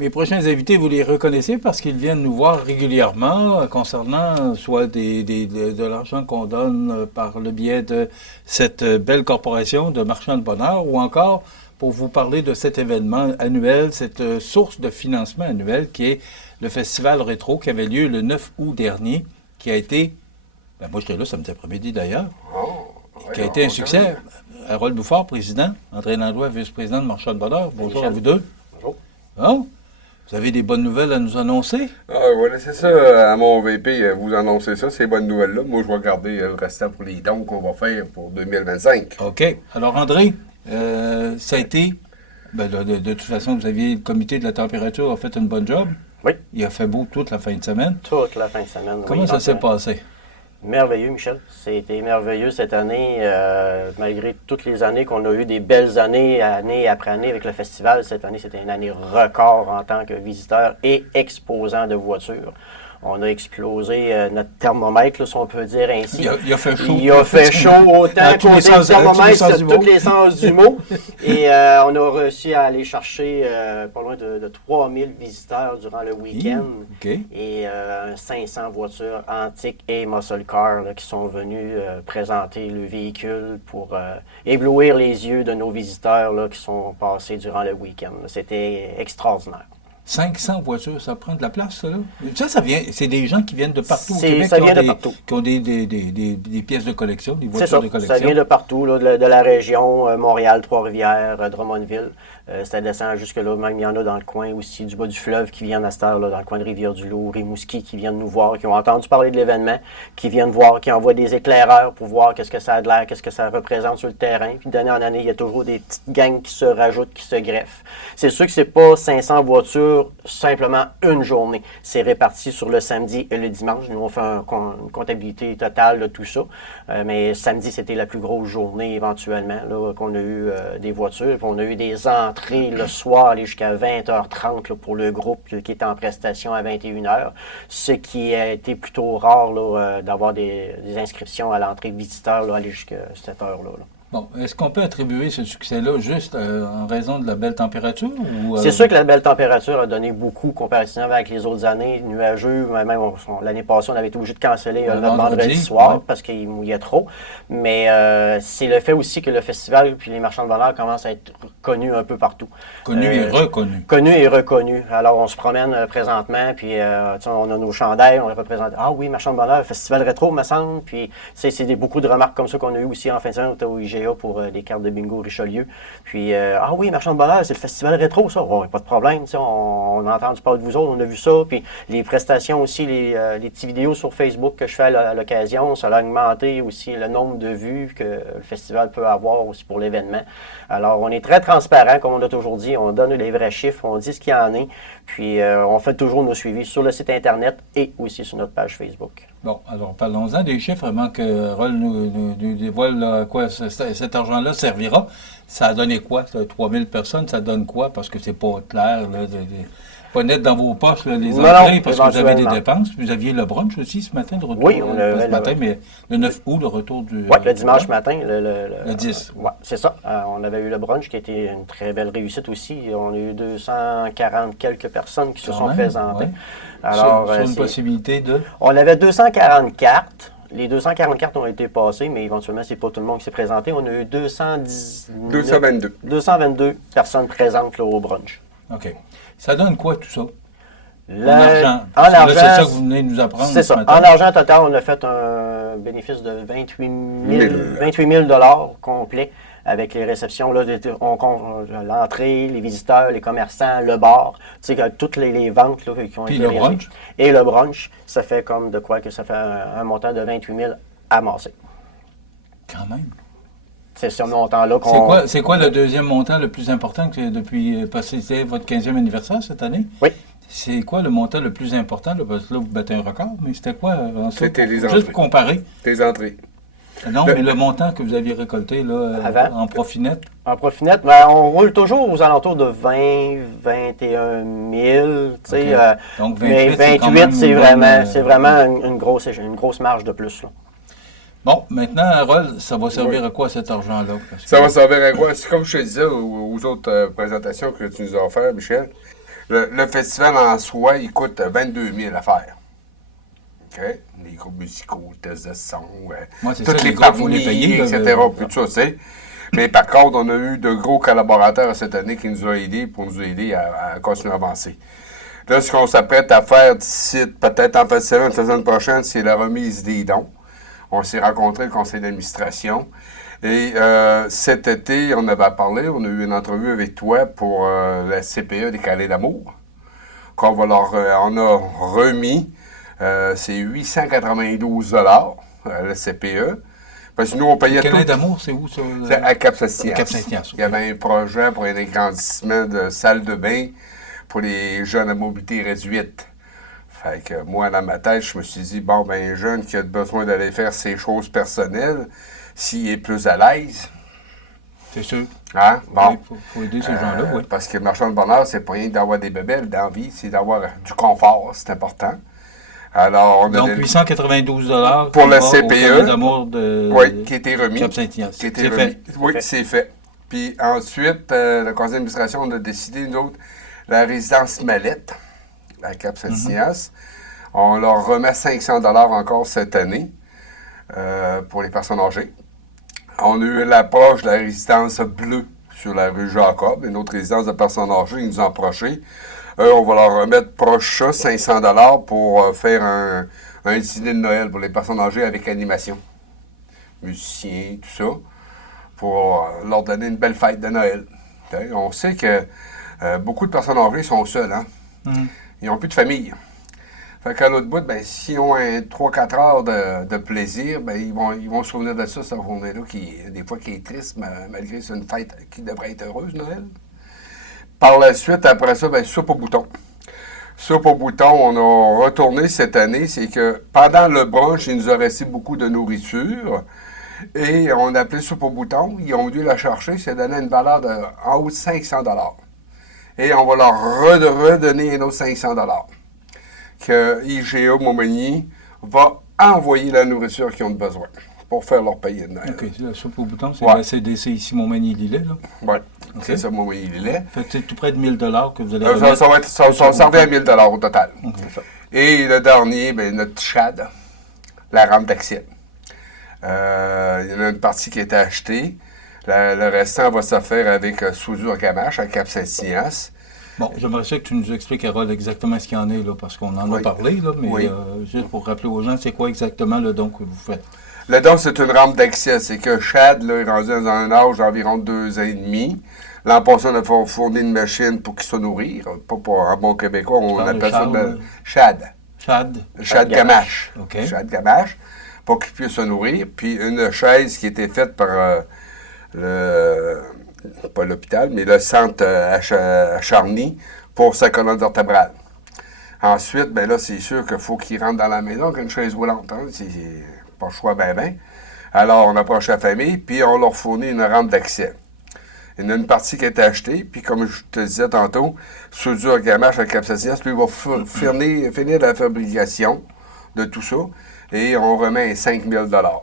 Mes prochains invités, vous les reconnaissez parce qu'ils viennent nous voir régulièrement concernant soit de l'argent qu'on donne par le biais de cette belle corporation de marchands de bonheur ou encore pour vous parler de cet événement annuel, cette source de financement annuel qui est le Festival Rétro qui avait lieu le 9 août dernier, qui a été, moi j'étais là samedi après-midi d'ailleurs, qui a été un succès. Harold Bouffard, président, André Langlois, vice-président de Marchands de bonheur. Bonjour à vous deux. Bonjour. Bon, vous avez des bonnes nouvelles à nous annoncer? Voilà, c'est ça. À mon VP, vous annoncez ça, ces bonnes nouvelles-là. Moi, je vais garder le restant pour les dons qu'on va faire pour 2025. OK. Alors, André, ça a été, de toute façon, vous aviez le comité de la température a fait une bonne job. Oui. Il a fait beau toute la fin de semaine. Toute la fin de semaine. Comment ça s'est passé? Merveilleux, Michel. C'était merveilleux cette année, malgré toutes les années qu'on a eu des belles années, année après année avec le festival. Cette année, c'était une année record en tant que visiteur et exposant de voitures. On a explosé notre thermomètre, là, si on peut dire ainsi. Il a fait chaud. Il a fait chaud autant côté le thermomètre, c'est tous les sens du mot. Et on a réussi à aller chercher pas loin de 3000 visiteurs durant le week-end. Okay. Et 500 voitures antiques et muscle cars là, qui sont venues présenter le véhicule pour éblouir les yeux de nos visiteurs là, qui sont passés durant le week-end. C'était extraordinaire. 500 voitures, ça prend de la place, ça, là? Ça vient, c'est des gens qui viennent de partout au Québec, ça vient de partout. Qui ont des pièces de collection, des voitures de collection. Ça vient de partout, là, de la région, Montréal, Trois-Rivières, Drummondville. Ça descend jusque-là, même il y en a dans le coin aussi, du bas du fleuve, qui viennent à cette heure-là, dans le coin de Rivière-du-Loup, Rimouski, qui viennent nous voir, qui ont entendu parler de l'événement, qui viennent voir, qui envoient des éclaireurs pour voir qu'est-ce que ça a de l'air, qu'est-ce que ça représente sur le terrain. Puis d'année en année, il y a toujours des petites gangs qui se rajoutent, qui se greffent. C'est sûr que c'est pas 500 voitures simplement une journée. C'est réparti sur le samedi et le dimanche. Nous, on fait une comptabilité totale de tout ça. Mais samedi, c'était la plus grosse journée éventuellement là, qu'on a eu des voitures. Puis on a eu des entrées le soir, aller jusqu'à 20h30 là, pour le groupe qui est en prestation à 21h. Ce qui a été plutôt rare là, d'avoir des inscriptions à l'entrée visiteur là, aller jusqu'à cette heure-là. Là. Bon, est-ce qu'on peut attribuer ce succès-là juste en raison de la belle température? C'est sûr que la belle température a donné beaucoup comparativement avec les autres années. Nuageux, même l'année passée, on avait été obligé de canceller le vendredi soir parce qu'il mouillait trop. Mais c'est le fait aussi que le festival puis les marchands de bonheur commencent à être connus un peu partout. Connus et reconnus. Connus et reconnus. Alors, on se promène présentement, puis on a nos chandails, on les représente. Ah oui, marchand de bonheur, festival rétro, me semble. Puis c'est beaucoup de remarques comme ça qu'on a eu aussi en fin de semaine au IGA pour des cartes de bingo Richelieu. Puis, ah oui, marchand de bonheur, c'est le festival rétro, ça. Oh, pas de problème, on a entendu parler de vous autres, on a vu ça. Puis les prestations aussi, les petites vidéos sur Facebook que je fais à l'occasion, ça a augmenté aussi le nombre de vues que le festival peut avoir aussi pour l'événement. Alors, on est très transparent, comme on a toujours dit. On donne les vrais chiffres, on dit ce qu'il y en est. Puis, on fait toujours nos suivis sur le site Internet et aussi sur notre page Facebook. Bon, alors parlons-en des chiffres avant que Roll nous dévoile à quoi cet argent-là servira. Ça a donné quoi? 3000 personnes, ça donne quoi? Parce que c'est pas clair, là, pas net dans vos poches, là, les entrées, parce que vous avez des dépenses. Vous aviez le brunch aussi ce matin de retour. Oui, on avait ce matin, mais le 9 août, le retour du... Oui, le dimanche matin. Le 10. Oui, c'est ça. On avait eu le brunch qui a été une très belle réussite aussi. On a eu 240 quelques personnes qui se sont présentées. Ouais. Alors, sur une possibilité de... On avait 240 cartes. Les 240 cartes ont été passées, mais éventuellement, c'est pas tout le monde qui s'est présenté. On a eu 222 personnes présentes là, au brunch. OK. Ça donne quoi tout ça? En argent. C'est ça que vous venez de nous apprendre. C'est ça. En argent total, on a fait un bénéfice de 28 000 complet avec les réceptions, l'entrée, les visiteurs, les commerçants, le bar, tu sais, toutes les ventes là, qui ont été réalisées. Brunch. Et le brunch, ça fait comme de quoi que ça fait un montant de 28 000 amassé. Quand même. C'est ce montant-là qu'on... C'est quoi le deuxième montant le plus important que depuis... Parce que c'était votre 15e anniversaire cette année? Oui. C'est quoi le montant le plus important? Là, parce que là, vous battez un record, mais c'était quoi? C'était les entrées. Juste pour comparer. Des entrées. Non, mais le montant que vous aviez récolté là, en profit net? En profit net, ben, on roule toujours aux alentours de 20, 21 000. Okay. Donc 28, mais 28 c'est vraiment une grosse marge de plus. Là. Bon, maintenant, Harold, ça va servir à quoi cet argent-là? Ça va servir à quoi? C'est comme je te disais aux autres présentations que tu nous as offertes, Michel. Le festival en soi, il coûte 22 000 à faire. OK? Les groupes musicaux, tests de son, C'est toutes ça, les les groupes, faut les parties, payer, là, etc. Puis tout ça, tu sais. Mais par contre, on a eu de gros collaborateurs cette année qui nous ont aidés pour nous aider à continuer à avancer. Là, ce qu'on s'apprête à faire d'ici, peut-être en fin de semaine, la semaine prochaine, c'est la remise des dons. On s'est rencontré, le conseil d'administration. Et cet été, on avait parlé, on a eu une entrevue avec toi pour la CPE des Calais d'Amour. On a remis, c'est 892 la CPE. Parce que nous, on payait Calais tout. d'Amour, c'est où ça? C'est à Cap-Saint-Hyacinthe. Cap-Saint-Hyacinthe, Il y avait un projet pour un agrandissement de salle de bain pour les jeunes à mobilité réduite. Fait que moi, dans ma tête, je me suis dit, bon, ben, un jeune qui a besoin d'aller faire ses choses personnelles, s'il est plus à l'aise. C'est sûr. Hein? Bon. Il faut aider ces gens-là, oui. Parce que le marchand de bonheur, c'est pas rien d'avoir des bébelles dans la vie, c'est d'avoir du confort, c'est important. Alors, on a Donc, 892 pour la au CPE, Calais d'Amour de oui, qui a été remis. Cap-Saint-Hyacinthe. C'est fait. Oui, c'est fait. Puis ensuite, le conseil d'administration, on a décidé, nous autres, la résidence Mallette à Cap-Saint-Hyacinthe. On leur remet 500 $ encore cette année pour les personnes âgées. On a eu l'approche de la résidence bleue sur la rue Jacob, une autre résidence de personnes âgées, ils nous ont approché. On va leur remettre proche ça, 500 $ pour faire un dîner de Noël pour les personnes âgées avec animation. Musiciens, tout ça, pour leur donner une belle fête de Noël. On sait que beaucoup de personnes âgées sont seules, hein? Ils n'ont plus de famille. Fait qu'à l'autre bout, ben, s'ils ont 3-4 heures de plaisir, ben, ils vont se souvenir de ça, cette journée-là, des fois qui est triste, malgré que c'est une fête qui devrait être heureuse, Noël. Par la suite, après ça, ben, soupe au bouton. Soupe au bouton, on a retourné cette année, c'est que pendant le brunch, il nous a resté beaucoup de nourriture. Et on a appelé soupe au bouton. Ils ont dû la chercher, ça donnait une valeur en haut de 500 $. Et on va leur redonner un autre 500 $. Que IGA Montmagny va envoyer la nourriture qu'ils ont besoin pour faire leur payer de Noël. OK, la soupe au bouton, c'est la CDC ici, Montmagny-Lillet, là? Oui, okay. C'est ça, Montmagny-Lillet. Fait que c'est tout près de 1 000 $ que vous allez ça revient à 1 000 $ au total. Okay. Et le dernier, ben, notre Chad, la rampe d'accès. Il y en a une partie qui a été achetée. Le restant va se faire avec Soudure-Gamache à Cap-Saint-Ignace. Bon, j'aimerais ça que tu nous expliques, Harold, exactement ce qu'il y en est, là, parce qu'on en a parlé, là, mais juste pour rappeler aux gens, c'est quoi exactement le don que vous faites? Le don, c'est une rampe d'accès. C'est que Chad là, est rendu dans un âge d'environ 2 ans et demi. L'an passé, on a fourni une machine pour qu'il se nourrir. Pas pour un bon québécois, on appelle ça Chad. Chad Gamache. Okay. Chad Gamache, pour qu'il puisse se nourrir. Puis une chaise qui était faite par pas l'hôpital, mais le centre à Charny pour sa colonne vertébrale. Ensuite, ben là, c'est sûr qu'il faut qu'il rentre dans la maison avec une chaise roulante. Hein? C'est pas le choix ben. Alors, on approche la famille, puis on leur fournit une rampe d'accès. Il y en a une partie qui a été achetée, puis comme je te disais tantôt, Soudure Gamache à Cap-Saint-Hyacinthe, lui, va finir la fabrication de tout ça, et on remet 5 000 $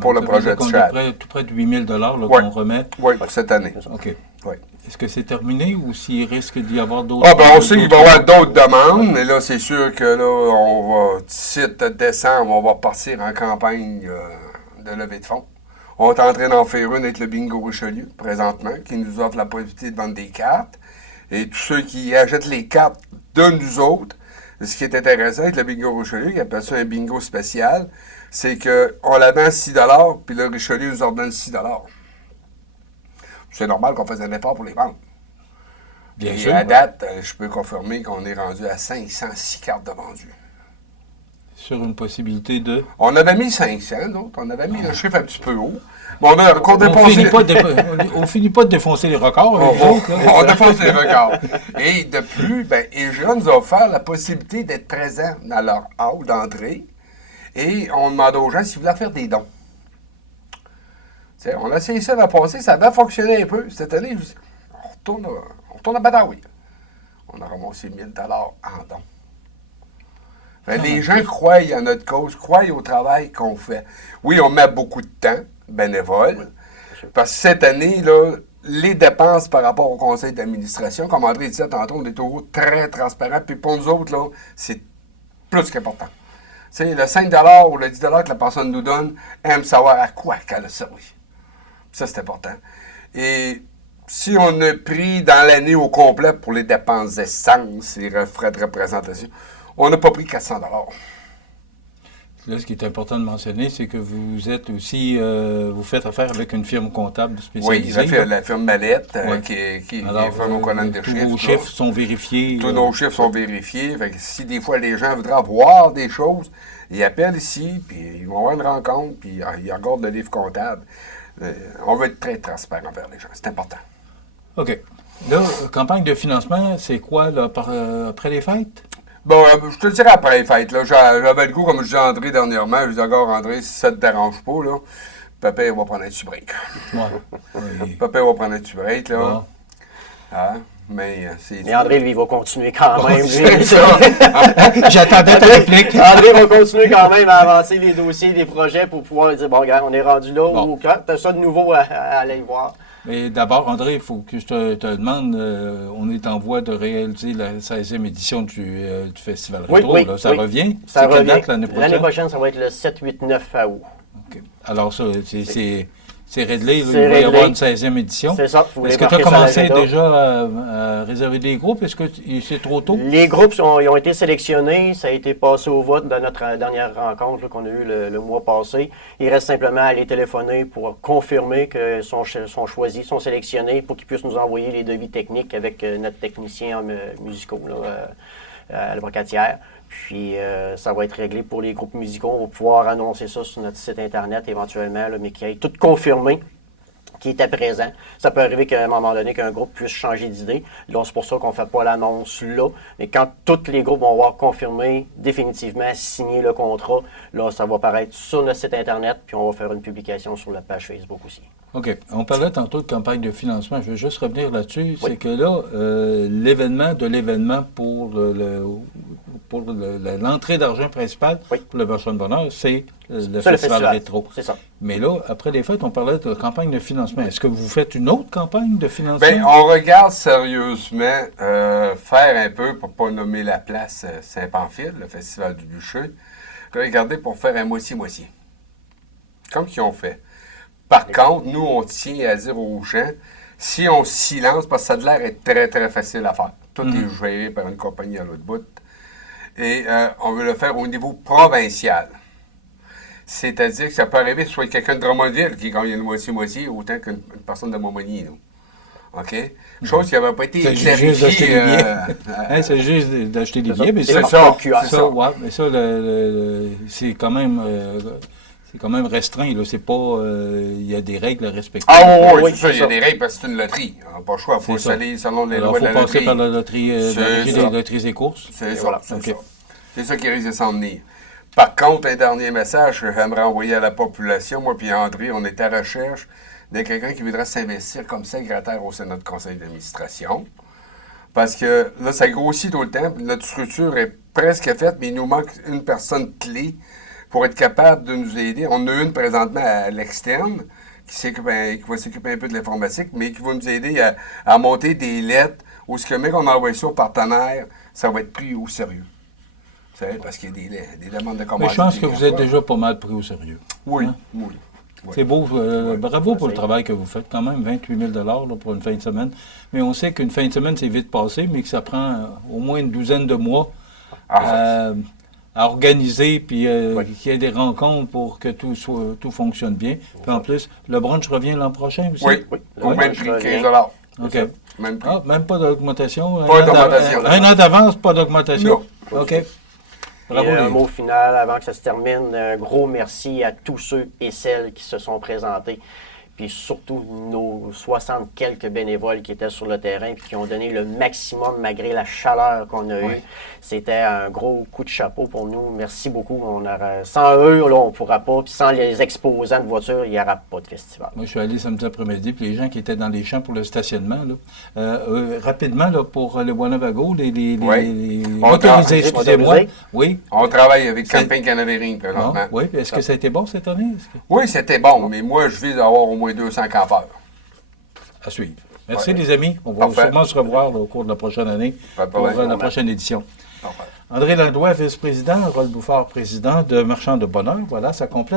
pour le projet de Chad. Tout près de 8 000 $ qu'on remet. Oui, pour cette année. OK. Oui. Est-ce que c'est terminé ou s'il risque d'y avoir d'autres... Ah, ben on sait qu'il va y avoir d'autres demandes, mais là, c'est sûr que là, on va, d'ici décembre, on va partir en campagne de levée de fonds. On est en train d'en faire une avec le Bingo Richelieu, présentement, qui nous offre la possibilité de vendre des cartes. Et tous ceux qui achètent les cartes de nous autres, ce qui est intéressant avec le Bingo Richelieu, qui appelle ça un bingo spécial, c'est qu'on la vend à 6 $, puis le Richelieu nous ordonne 6 $. C'est normal qu'on fasse un effort pour les vendre. Bien et sûr. à date, je peux confirmer qu'on est rendu à 506 cartes de vendues. Sur une possibilité de... On avait mis 500, d'autres. On avait mis le chiffre un petit peu haut. Mais on a encore défoncé... On finit pas de défoncer les records. On défonce les records. Et de plus, ben, EGA nous a offert la possibilité d'être présent dans leur hall d'entrée. Et on demande aux gens s'ils voulaient faire des dons. T'sais, on a essayé ça l'an passé, ça avait fonctionné un peu. Cette année, on retourne à Badawi. On a ramassé 1 000 $ en dons. Les gens croient à notre cause, croient au travail qu'on fait. Oui, on met beaucoup de temps bénévole, parce que cette année, là, les dépenses par rapport au conseil d'administration, comme André disait tantôt, on est toujours très transparent. Puis pour nous autres, là, c'est plus qu'important. Tu sais, le 5 ou le 10 que la personne nous donne, aime savoir à quoi qu'elle a servi. Ça, c'est important. Et si on a pris dans l'année au complet pour les dépenses d'essence et frais de représentation, on n'a pas pris 400 Là, ce qui est important de mentionner, c'est que vous êtes aussi, vous faites affaire avec une firme comptable spécialisée. Oui, la firme Mallette, Ouais. qui est Alors, une firme aux colonnes de tous chiffres. vos chiffres sont vérifiés. Tous nos chiffres sont vérifiés. Fait que si des fois les gens voudraient voir des choses, ils appellent ici, puis ils vont avoir une rencontre, puis ils regardent le livre comptable. On veut être très transparent envers les gens. C'est important. OK. Là, campagne de financement, c'est quoi, là, après les fêtes? Bon, je te le dirai après les fêtes. Là. J'avais le goût, comme je disais à André dernièrement, je disais encore, André, si ça te dérange pas, là, papa, il va prendre un petit break. Ouais. Oui. Papa, il va prendre un petit break, là. Bon. Ah, mais c'est... Mais André, lui, il va continuer quand même. lui. C'est ça. J'attendais ta réplique. André va continuer quand même à avancer les dossiers, les projets pour pouvoir dire, bon, regarde, on est rendu là, Bon. ou quand t'as ça de nouveau à aller voir. Mais d'abord, André, il faut que je te demande, on est en voie de réaliser la 16e édition du Festival Rétro. Oui, là. Ça oui. revient? Ça C'est quelle revient. date l'année prochaine? L'année prochaine, ça va être le 7, 8, 9 août. OK. Alors ça, c'est réglé. Là, C'est il va y avoir une réglé. 16e édition. C'est ça. Vous voulez Est-ce que tu as marquer ça à commencé l'agenda? déjà à réserver des groupes? Est-ce que c'est trop tôt? Les groupes ils ont été sélectionnés, ça a été passé au vote dans notre dernière rencontre là, qu'on a eue le mois passé. Il reste simplement à les téléphoner pour confirmer qu'ils sont choisis, sont sélectionnés pour qu'ils puissent nous envoyer les devis techniques avec notre technicien musicaux là, à l'Avocatière. Puis ça va être réglé pour les groupes musicaux. On va pouvoir annoncer ça sur notre site Internet éventuellement, là, mais qu'il y ait tout confirmé qui était présent. Ça peut arriver qu'à un moment donné, qu'un groupe puisse changer d'idée. Là, c'est pour ça qu'on ne fait pas l'annonce là. Mais quand tous les groupes vont avoir confirmé, définitivement signé le contrat, là, ça va apparaître sur notre site Internet, puis on va faire une publication sur la page Facebook aussi. OK. On parlait tantôt de campagne de financement. Je veux juste revenir là-dessus. Oui. C'est que là, l'événement pour l'entrée d'argent principale Oui. pour le Marchand de Bonheur, c'est le C'est le Festival Rétro. C'est ça. Mais là, après les fêtes, on parlait de campagne de financement. Est-ce que vous faites une autre campagne de financement? Bien, on regarde sérieusement faire un peu, pour ne pas nommer la place Saint-Pamphile, le Festival du Bûcher, regarder pour faire un moitié-moitié. Comme qu'ils ont fait. Par contre, nous, on tient à dire aux gens, si on silence, parce que ça a l'air être très, très facile à faire. Tout est géré par une compagnie à l'autre bout. Et on veut le faire au niveau provincial. C'est-à-dire que ça peut arriver que ce soit quelqu'un de Drummondville qui gagne une moitié-moitié autant qu'une personne de Montmagny. OK? Chose qui n'avait pas été C'est juste d'acheter clarifiée. des billets. C'est juste d'acheter des billets, mais C'est ça, ça. C'est c'est ça. ça, ouais, mais ça, c'est quand même restreint. Là. C'est pas, il y a des règles à respecter. Ah oui, Oui, c'est ça, il y a ça. des règles parce que c'est une loterie. On n'a pas le choix, il faut C'est ça. aller selon les Alors, lois il de faut la passer loterie. par la loterie, C'est des ça. loteries et courses. C'est ça, voilà. c'est OK. ça. C'est ça qui risque de s'en venir. Par contre, un dernier message que j'aimerais envoyer à la population, moi puis André, on est à la recherche de quelqu'un qui voudrait s'investir comme secrétaire au sein de notre conseil d'administration. Parce que là, ça grossit tout le temps. Puis notre structure est presque faite, mais il nous manque une personne clé pour être capable de nous aider. On a une présentement à l'externe qui va s'occuper un peu de l'informatique, mais qui va nous aider à monter des lettres où ce que mec on envoie ça aux partenaires, ça va être pris au sérieux. Vous savez, parce qu'il y a des demandes de commandes. Mais je pense que vous êtes déjà pas mal pris au sérieux. Oui, Hein? oui. Oui. C'est beau. Bravo pour le Merci. travail que vous faites. Quand même, 28 000 là, pour une fin de semaine. Mais on sait qu'une fin de semaine, c'est vite passé, mais que ça prend au moins une douzaine de mois à organiser, puis qu'il y ait des rencontres pour que tout fonctionne bien. Puis en plus, le brunch revient l'an prochain aussi? Oui, Oui. au Oui. même Je prix, reviens. 15 OK. Même prix. Ah, même pas d'augmentation? Pas d'augmentation. Un an d'avance, pas d'augmentation? Non. OK. Et Bravo, un les- mot final avant que ça se termine. Un gros merci à tous ceux et celles qui se sont présentés. Puis surtout nos 60 quelques bénévoles qui étaient sur le terrain et qui ont donné le maximum malgré la chaleur qu'on a eue. C'était un gros coup de chapeau pour nous. Merci beaucoup. Sans eux, là, on ne pourra pas. Puis sans les exposants de voitures, il n'y aura pas de festival. Moi, je suis allé samedi après-midi, puis les gens qui étaient dans les champs pour le stationnement, là, rapidement, là, pour le Wanavago, les On motorisés, tra- excusez-moi. motorisés? Oui. On travaille avec C'est- Camping Canavering Ah, présentement. oui. Est-ce que ça a été bon cette année? Est-ce que- Oui, c'était bon, mais moi, je vise à avoir au moins 200 campeurs. à suivre. Merci, Ouais. les amis. On va Parfait. sûrement se revoir au cours de la prochaine année Pas de pour problème. la prochaine édition. Parfait. André Langlois, vice-président, Rôle Bouffard, président de Marchand de Bonheur. Voilà, ça complète